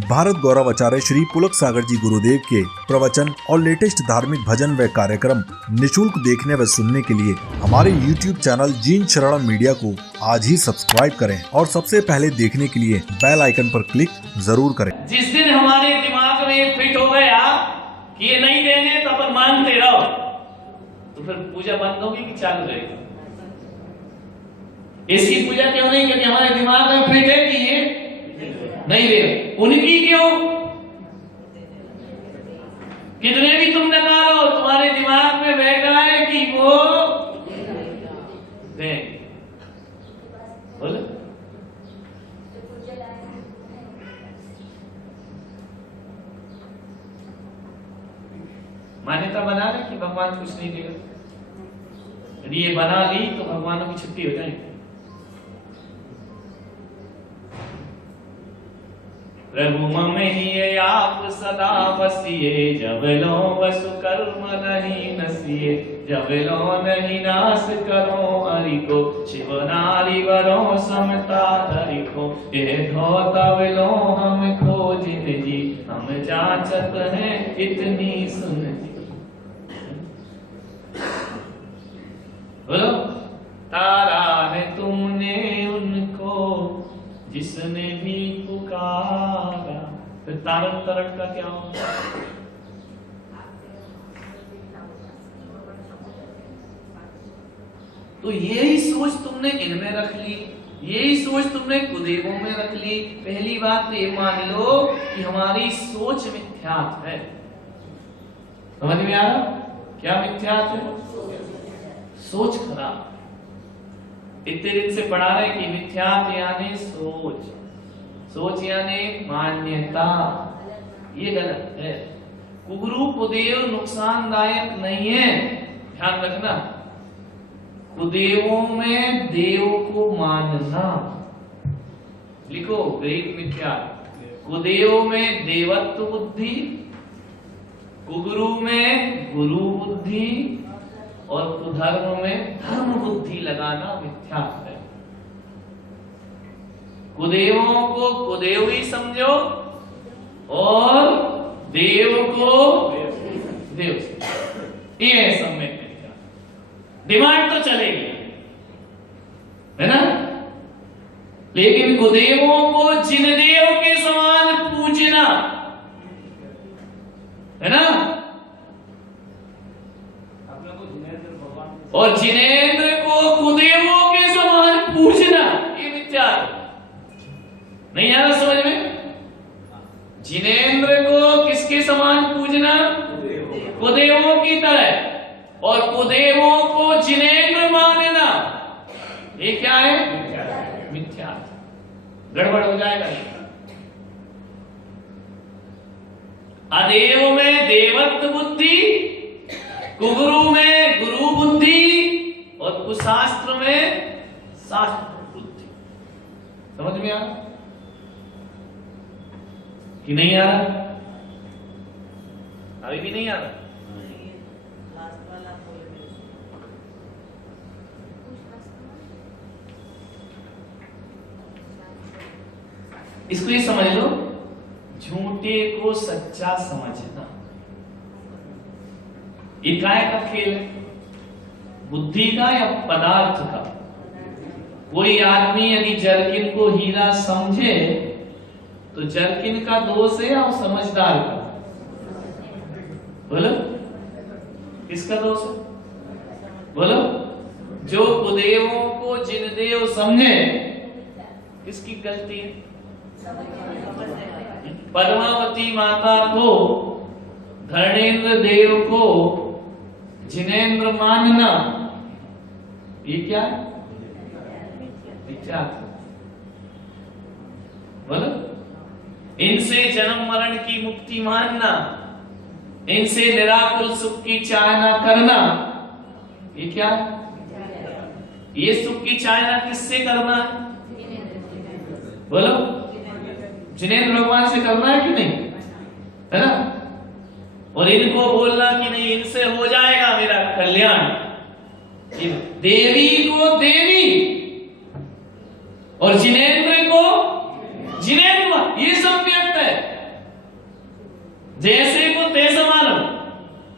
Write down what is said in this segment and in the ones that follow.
भारत गौरव आचार्य श्री पुलक सागर जी गुरुदेव के प्रवचन और लेटेस्ट धार्मिक भजन व कार्यक्रम निशुल्क देखने व सुनने के लिए हमारे YouTube चैनल जीन शरण मीडिया को आज ही सब्सक्राइब करें और सबसे पहले देखने के लिए बेल आइकन पर क्लिक जरूर करें। जिस दिन हमारे दिमाग में फिट हो गया कि ये नहीं देंगे तो अपन मानते रहो, तो फिर पूजा बंद होगी कि चालू रहेगी? इसकी पूजा क्यों नहीं? क्योंकि हमारे दिमाग में फिट है कि ये नहीं दे। उनकी क्यों? कितने भी तुम निकालो, तुम्हारे दिमाग में बैठ रहा है कि वो दे। बोलो मान्यता बना ले कि भगवान कुछ नहीं देगा। यदि ये बना ली तो भगवानों की छुट्टी हो जाएगी। प्रभु मम ही आप सदा बसिए, जब लो वसु कर्म नहीं नसिए, जब लो नहीं नाश करो हरि को, शिव नारी वरो समता हरि को, ये धो तब लो हम खोजिन जी, हम जांचत हैं इतनी सुन जी। बोलो तारा है तुमने उनको जिसने भी पुकारा। फिर तारण तरण का क्या होगा? तो यही सोच तुमने इनमें रख ली, यही सोच तुमने कुदेवों में रख ली। पहली बात तो ये मान लो कि हमारी सोच मिथ्यात्व है। समझ में आ रहा? क्या मिथ्यात्व है? सोच खराब। इतने दिन से पढ़ा रहे कि मिथ्यात्व यानी सोच, सोच यानी मान्यता, ये गलत है। कुगुरु कुदेव नुकसानदायक नहीं है, ध्यान रखना। कुदेवों में देव को मानना, लिखो ग्रीक मिथ्यात्व। कुदेव में देवत्व बुद्धि, कुगुरु में गुरु बुद्धि और कुधर्म में धर्म बुद्धि लगाना मिथ्यात्व है। कुदेवों को कुदेव ही समझो और देव को देव समझो। ये है सब में डिमांड तो चलेगी, है ना? लेकिन कुदेवों को जिन देव के समान पूजना, है ना? और जिनेंद्र को कुदेवों के समान पूजना, ये मिथ्यात्व नहीं आ रहा समझ में? जिनेंद्र को किसके समान पूजना? कुदेवों की तरह। और कुदेवों को जिनेंद्र मानना, ये क्या है? मिथ्यात्व। गड़बड़ हो जाएगा। अदेव में देवत्व बुद्धि, कुगुरु में गुरु बुद्धि और कुशास्त्र में शास्त्र बुद्धि। समझ में आ कि नहीं आ रहा? अभी भी नहीं आ रहा? इसको ये समझ लो, झूठे को सच्चा समझना ये काय का खेल है? बुद्धि का या पदार्थ का? कोई आदमी यदि जरकिन को हीरा समझे तो जरकिन का दोष है या समझदार का? बोलो किसका दोष है? बोलो जो कुदेवों को जिन देव समझे, किसकी गलती है? पद्मावती माता को, धर्मेंद्र देव को जिनेंद्र मानना, ये क्या है? मिथ्यात्व। बोलो इनसे जन्म मरण की मुक्ति मानना, इनसे निराकुल सुख की चाहना करना, ये क्या है? ये सुख की चाहना किससे करना है? बोलो जिनेंद्र भगवान से करना है कि नहीं? है ना? और इनको बोलना कि नहीं इनसे हो जाएगा मेरा कल्याण। देवी को देवी और जिनेंद्र को जिनेंद्र, ये सब व्यक्त है। जैसे को तैसा मानो,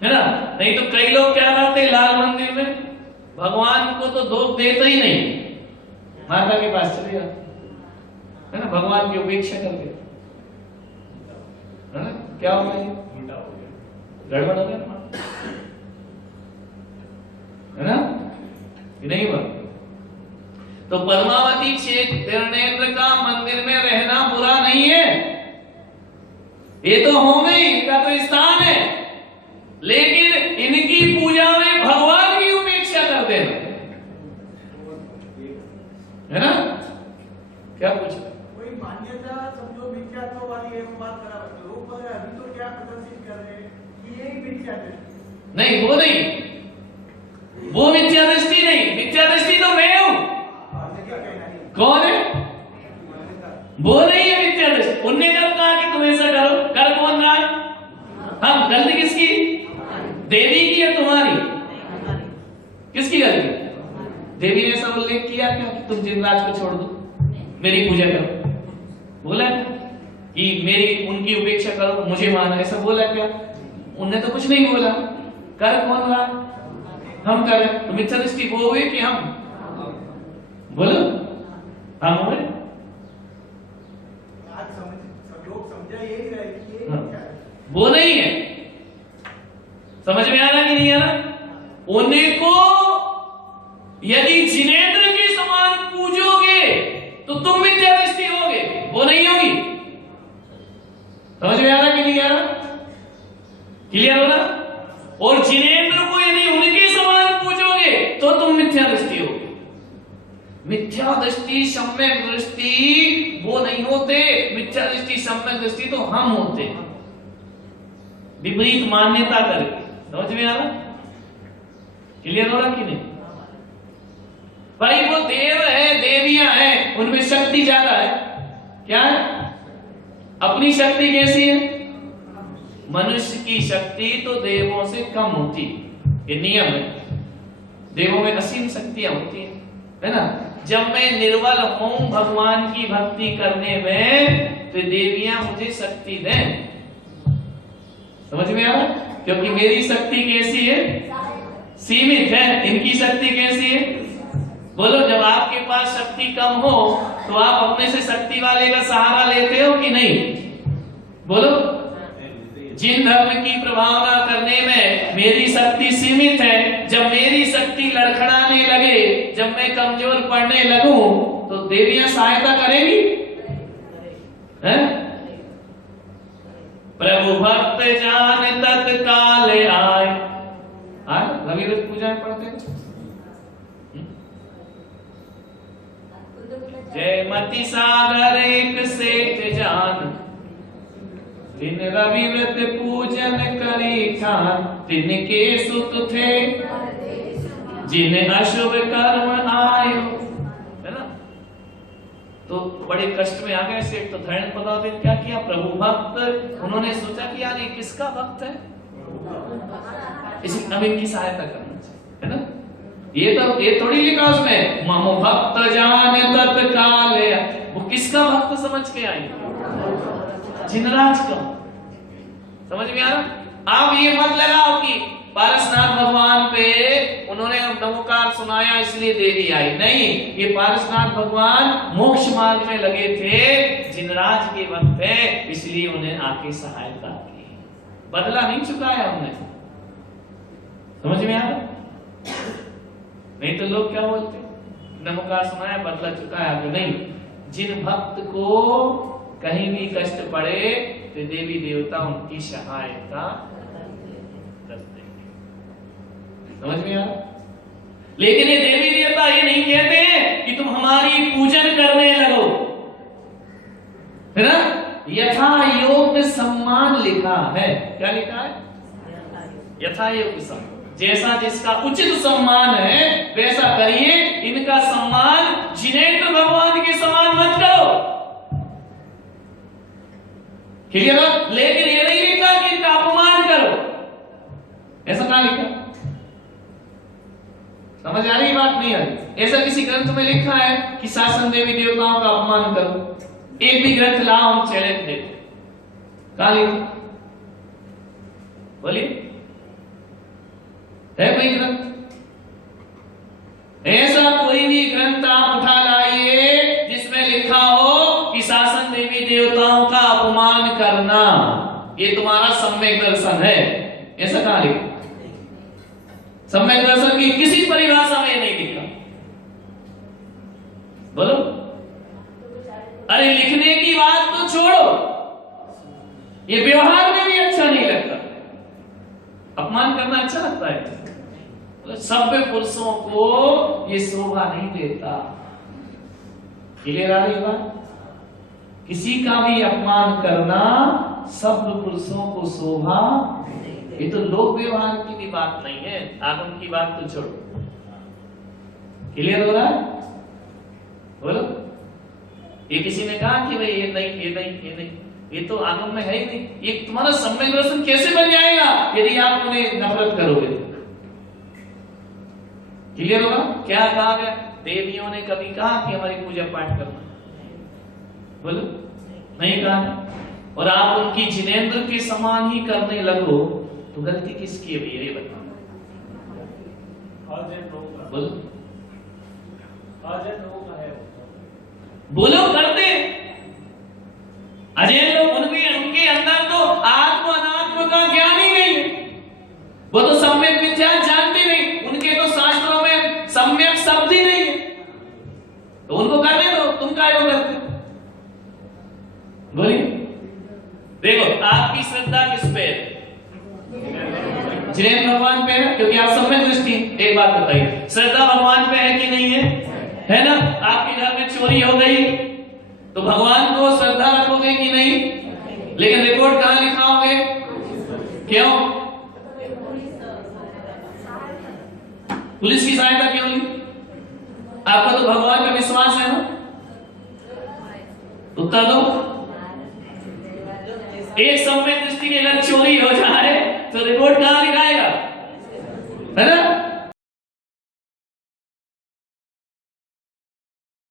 है ना। नहीं तो कई लोग क्या करते लाल मंदिर में भगवान को तो धूप देते ही नहीं, माता के पास चले जाते, है ना, भगवान की उपेक्षा करके, है ना। क्या हो गया, उल्टा हो गया, गड़बड़ हो गया, है ना, ये नहीं हुआ। तो पद्मावती क्षेत्र का मंदिर में रहना बुरा नहीं है, ये तो होम ही इनका तो स्थान है, लेकिन इनकी पूजा में भगवान की उपेक्षा कर देना, है ना। क्या पूछ कोई मान्यता समझो मिथ्यात्व वाली एक बात करा लोग, पर अभी तो क्या प्रदर्शित कर रहे हैं कि ये मिथ्या दृष्टि नहीं, वो नहीं, वो मिथ्या दृष्टि नहीं, मिथ्या दृष्टि तो मैं हूं। कौन है वो? नहीं है मिथ्या दृष्टि। उनने कब कहा कि तुम ऐसा करो, कर कौन रहा है? हम। गलती किसकी? देवी की या तुम्हारी? किसकी गलती? देवी ने ऐसा उल्लेख किया क्या कि तुम जिनराज को छोड़ दो, मेरी पूजा करो? बोला कि मेरी उनकी उपेक्षा करो, मुझे मानो, ऐसा बोला क्या? उनने तो कुछ नहीं बोला। कर कौन रहा? हम करें। तो मिथ्या दृष्टि वो हुई कि हम? बोलो, हम हुए। सब लोग समझा यही रहे कि ये क्या है। वो नहीं है। समझ में आ रहा कि नहीं आ रहा? उन्हें को यदि जिनेंद्र के समान पूजोगे तो तुम मिथ्या दृष्टि होगे, वो नहीं होगी। समझ में आ रहा कि नहीं आ रहा? क्लियर हो रहा? और जिनेंद्र को यदि उनके समान पूजोगे तो तुम मिथ्या दृष्टि होगे। मिथ्या दृष्टि सम्यक दृष्टि वो नहीं होते, मिथ्या दृष्टि सम्यक दृष्टि तो हम होते, विपरीत मान्यता करके। समझ में आ रहा? क्लियर हो रहा कि नहीं? भाई वो देव है, देवियां हैं, उनमें शक्ति ज्यादा है। क्या है? अपनी शक्ति कैसी है? मनुष्य की शक्ति तो देवों से कम होती, ये नियम है। देवों में असीम शक्तियां होती है ना। जब मैं निर्बल हूं भगवान की भक्ति करने में तो देवियां मुझे शक्ति दें। समझ में आ रहा? क्योंकि मेरी शक्ति कैसी है? सीमित है। इनकी शक्ति कैसी है? बोलो, जब आपके पास शक्ति कम हो तो आप अपने से शक्ति वाले का सहारा लेते हो कि नहीं? बोलो, जिन धर्म की प्रभावना करने में मेरी शक्ति सीमित है, जब मेरी शक्ति लड़खड़ाने लगे, जब मैं कमजोर पड़ने लगूं तो देवियां सहायता करेंगी, हैं? प्रभु भक्त जान तत्काल आए। रविवार पूजा पढ़ते हैं। जय मति सागर एक सेठ जान, दिन रवि व्रत पूजन करी ठान, तिनके सुत थे जिन्हें अशुभ कर्म आयो, है ना। तो बड़े कष्ट में आ गए सेठ। तो धैर्य पदार्थ ने क्या किया? प्रभु भक्त, उन्होंने सोचा कि यार ये किसका भक्त है, इसी अब इनकी सहायता करना चाहिए, है ना। ये थोड़ी लिखा उसमें मामो भक्त जान तत्काल, वो किसका भक्त समझ के आई? जिनराज का। समझ में आ रहा? आप ये मत लगाओ कि पारसनाथ भगवान पे उन्होंने नमोकार सुनाया इसलिए देवी आई। नहीं, ये पारसनाथ भगवान मोक्ष मार्ग में लगे थे, जिनराज के भक्त है, इसलिए उन्हें आके सहायता की। बदला नहीं चुकाया हमने। समझ में आ रहा? नहीं तो लोग क्या बोलते, नमोकार सुनाया बदला चुकाया। तो नहीं, जिन भक्त को कहीं भी कष्ट पड़े तो देवी देवता उनकी सहायता करते हैं। समझ में आ? लेकिन ये देवी देवता ये नहीं कहते हैं कि तुम हमारी पूजन करने लगो, है ना। यथा योग्य सम्मान लिखा है। क्या लिखा है? यथा योग्य सम्मान, जैसा जिसका उचित सम्मान है वैसा करिए। इनका सम्मान जिनेंद्र भगवान के समान मत करो। क्लियर है? लेकिन ये नहीं लिखा कि इनका अपमान करो, ऐसा कहां लिखा? समझ आ रही बात? नहीं आ रही? ऐसा किसी ग्रंथ में लिखा है कि शासन देवी देवताओं का अपमान करो? एक भी ग्रंथ लाओ, हम चैलेंज देते। कहां लिखा? बोलिए, है कोई ग्रंथ? ऐसा कोई भी ग्रंथ आप उठा लाइए जिसमें लिखा हो कि शासन देवी देवताओं का अपमान करना ये तुम्हारा सम्यक दर्शन है, ऐसा कहा लिखा? सम्यक दर्शन की किसी परिभाषा में नहीं लिखा। बोलो, अरे लिखने की बात तो छोड़ो, ये व्यवहार में भी अच्छा नहीं लगता। अपमान करना अच्छा लगता है? सभ्य पुरुषों को ये शोभा नहीं देता। क्लियर आ रही बात? किसी का भी अपमान करना सभ्य पुरुषों को शोभा, ये तो लोक व्यवहार की भी बात नहीं है, आगम की बात तो छोड़ो। क्लियर हो रहा है? बोलो, ये किसी ने कहा कि भाई ये नहीं, ये नहीं, ये नहीं, ये तो आगम में है ही नहीं। ये तुम्हारा सम्यक दर्शन कैसे बन जाएगा यदि आप उन्हें नफरत करोगे? क्लियर होगा? क्या कहा गया? देवियों ने कभी कहा कि हमारी पूजा पाठ करना? बोलो, नहीं कहा। और आप उनकी जिनेंद्र के समान ही करने लगो तो गलती किसकी है भैया, ये बताओ? बोलो, बोलो, करते अजय लोग, उनके अंदर तो आत्म अनात्म का ज्ञान ही नहीं है। वो तो सम्यक विद्या जानते नहीं, उनके तो शास्त्रों में सम्यक शब्द ही नहीं है, तो उनको करने दो, तुम क्या करते? बोलिए, देखो आपकी श्रद्धा किस पे है? जिनेंद्र भगवान पे है, क्योंकि आप सम्यक दृष्टि। एक बात बताइए, श्रद्धा भगवान पे है कि नहीं है? है ना? आपके घर में चोरी हो गई तो भगवान को श्रद्धा रखोगे कि नहीं? लेकिन रिपोर्ट कहां लिखाओगे? क्यों? पुलिस की सहायता क्यों ली? आपका तो भगवान का विश्वास है ना? उत्तर दो। एक सम्यक दृष्टि की अगर चोरी हो जाए तो रिपोर्ट कहां